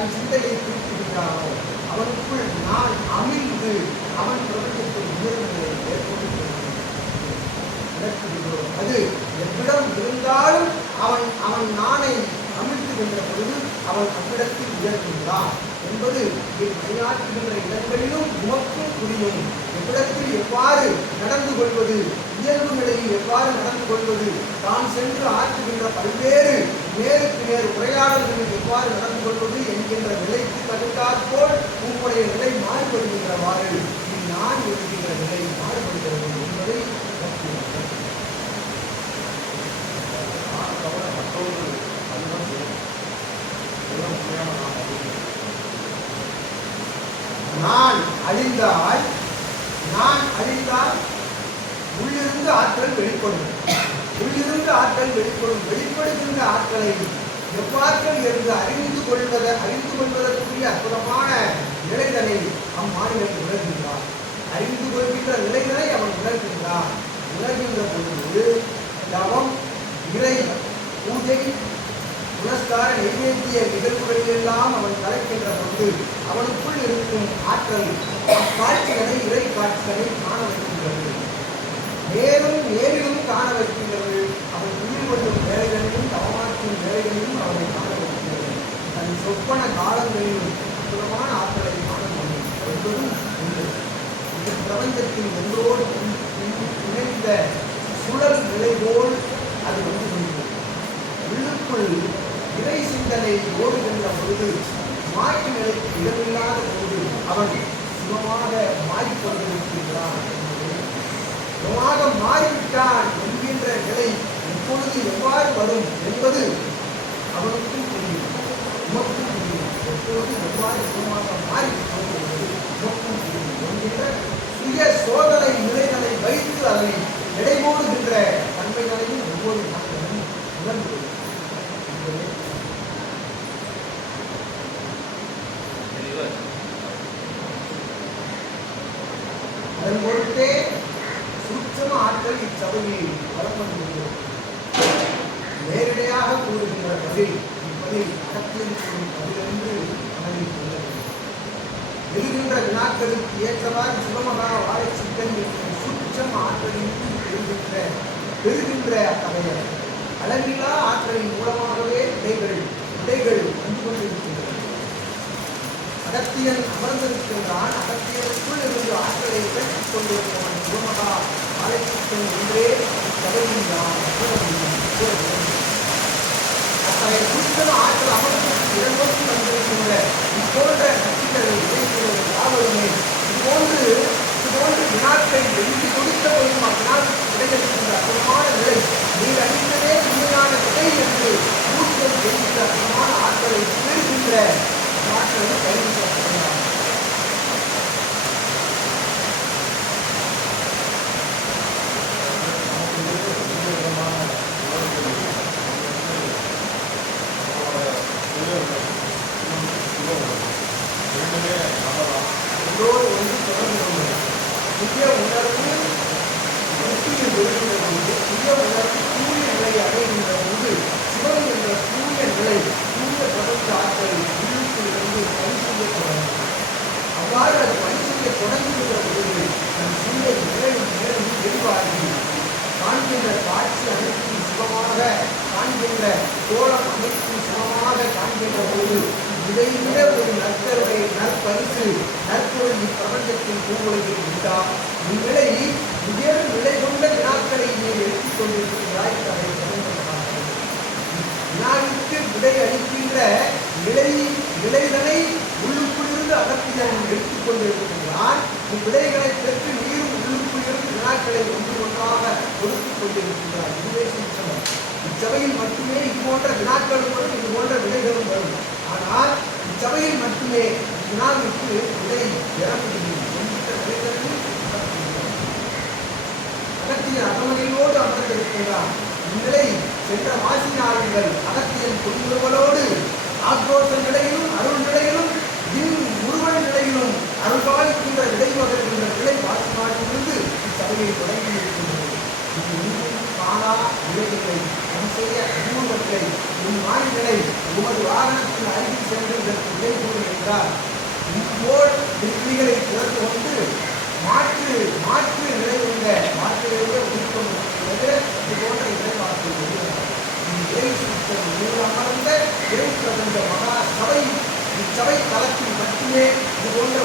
தன் சிந்தையை திருப்புகின்றானோ அவனுக்குள் நான் அமிழ்ந்து அவன் பிரபஞ்சத்தில் உயர்வுகளை ஏற்படுத்துகிறோம் அது எவ்விடம் இருந்தாலும் அவன் அவன் நானை அமிழ்த்துகின்ற பொழுது அவன் அவ்விடத்தில் உயர்கின்றான் என்பது பணியாற்றுகின்ற இடங்களிலும் உமக்கும் புரியும். எவ்விடத்தில் எவ்வாறு நடந்து கொள்வது இயல்பு நிலையில் எவ்வாறு நடந்து கொள்வது தான் சென்று ஆற்றுகின்ற பல்வேறு நேருக்கு நேர் உரையாடல்களில் எவ்வாறு நடந்து கொள்வது என்கின்ற நிலைக்கு தடுத்தாற்போல் உங்களுடைய நிலை மாறுபடுகின்றவாறு நான் இருக்கின்ற நிலை மாறுபடுகிறது என்பதை நான் மற்றவர்கள் நான் நான் அழிந்தால் நான் அழிந்தால் உள்ளிருந்து ஆற்றல் வெளிப்படும். உள்ளிருந்து ஆற்றல் வெளிப்படும் வெளிப்படுகின்ற ஆற்றலை எவ்வாற்றல் என்று அறிந்து கொள்வதை அறிந்து கொள்வதற்குரிய அற்புதமான நிலைதனை அம்மாநிலத்தில் உணர்கின்றார். அறிந்து கொள்கின்ற நிலைகளை அவன் உணர்கின்றான். உணர்கின்ற பொழுது தவம் இறை பூஜை புனஸ்கார நெய்வேந்திய நிகழ்வுகளில் எல்லாம் அவன் கலைக்கின்ற பொழுது அவனுக்குள் இருக்கும் ஆற்றல் காட்சிகளை இறை காட்சிகளை காண வைக்கின்றது மேலும் மேலும் காண வைக்கின்றது அவன் உயிர் கொள்ளும் வேலைகளையும் தவமாற்றும் வேலைகளையும் அவனை காண வைக்கின்றது ஒப்பன காலங்களிலும் அற்புதமான ஆற்றலை காண முடியும் என்பதும் உண்டு. இந்த பிரபஞ்சத்தின் ஒன்றோடு இணைந்த சுழல் நிலை போல் அது வந்து கொண்டிருக்கிறது உள்ளுக்குள் இறை சிந்தனை ஓடுகின்ற பொழுது மாற்று நிலைக்கு இடமில்லாத போது அவன் சுகமாக மாறிக்கொண்டிருக்கின்றான் சுகமாக மாறிவிட்டான் என்கின்ற நிலை இப்பொழுது எவ்வாறு வரும் என்பது அவனுக்கும் புரியும் உமக்கும் புரியும் எப்பொழுது எவ்வாறு சுகமாக மாறிவிட்டோம் என்பது உமக்கும் புரியும் என்கின்ற சுய சோதனை நிலைகளை வைத்து அதனை எடைபோடுகின்ற தன்மைகளையும் ஒவ்வொரு நாட்களும் உணர்ந்து கொள்ளும். தெளிவாக அதன் பொருட்டே சூட்சம ஆற்றல் இச்சபையில் வளர்ந்து நேரடியாக கூறுகின்ற பதில் இப்பதில் அகத்தியல் கூறும் பதில் என்று மனதில் கொள்ளவில்லை எழுகின்ற வினாக்களுக்கு ஏற்றவாறு சிவமகா வாழை சித்தன் என்ற சூட்சம ஆற்றலின் பெறுகின்ற பெறுகின்ற அத்தகைய அளவில்லா ஆற்றலின் மூலமாகவே விடைகள் விடைகள் வந்து கொண்டிருக்கின்றன. அகத்தியன் அமர்ந்திருக்கின்றான். அகத்தியனுக்குள் இருந்து ஆற்றலை பெற்றுக் கொண்டிருக்கிறான் சிவமகா ஆலயத்தின் ஒன்றே கதையின் அத்தகைய சுத்தம் ஆற்றல் அமர்ந்து இடநோக்கி வந்திருக்கின்ற இப்போன்ற சக்திகளை இணைக்கிறது யாவருமே இதுபோன்று இதுபோன்று வினாக்களை எழுதி கொடுத்த போதும் அவ்வினாவுக்கு கிடைக்கின்ற அற்புதமான நிலை நீர் அறிந்ததே உண்மையான விடை என்று ஊர்கள் தெரிவித்த அற்புதமான ஆற்றலை பெறுகின்ற ஆற்றலை கைவிடப்படுகிறார் இரண்டுமே நம்பலாம் ஒன்றோடு ஒன்று தொடர்பு கொண்டது சுய உணர்வு முக்கிய விருதுகின்ற போது சுய உணர்வு தூய நிலையை அடைகின்ற போது சிவம் என்ற தூய நிலை தூய பிரபஞ்ச ஆற்றலை உள்ளுக்குள் இருந்து பணி செய்ய தொடங்கும் அவ்வாறு அது பணி செய்ய தொடங்குகின்ற பொழுது தன் சூழலை மேலும் மேலும் தெளிவாகி காண்கின்ற காட்சி அனைத்தும் சுகமாக காண்கின்ற கோலம் அனைத்தும் சமமாக காண்கின்ற போது இதைவிட ஒரு நற்கருணை நற்பரிசு நற்பொருள் இப்பிரபஞ்சத்தில் பூவுலகில் உண்டா? இந்நிலை உயர் நிலை கொண்ட வினாக்களை நீ எழுதிக் கொண்டிருக்கிறாய் அதை வினாவிற்கு விடை அளிக்கின்ற நிலை நிலைதனை உள்ளுக்குள்ளிருந்து அகத்தியன் எடுத்துக் கொண்டிருக்கிறான். இவ்விடை இந்நிலை சென்ற மாசி நாளிகள் அகத்தியல் புன்முறுவலோடு ஆக்ரோஷ நிலையிலும் அருள் நிலையிலும் இன் முருகன் நிலையிலும் அருள் பாலிக்கின்ற இடைவகின்ற நிலை மாசி நாளிலிருந்து இச்சபையை தொடங்கி இருக்கின்றது இது இன்னும் காணா விளைவுகளை நம் செய்ய அறிமுகத்தை உன் மாநிலை உமது வாகனத்தில் அருகில் சென்று இதற்கு விடை கூறுகின்றார் இப்போல் விற்பனைகளை திறந்து கொண்டு மாற்று மாற்று நிலை கொண்ட மாற்றிலிருந்து மூலமார்ந்த இறை பிரபஞ்ச மகா சபை இச்சபை தளத்தில் மட்டுமே இது போன்ற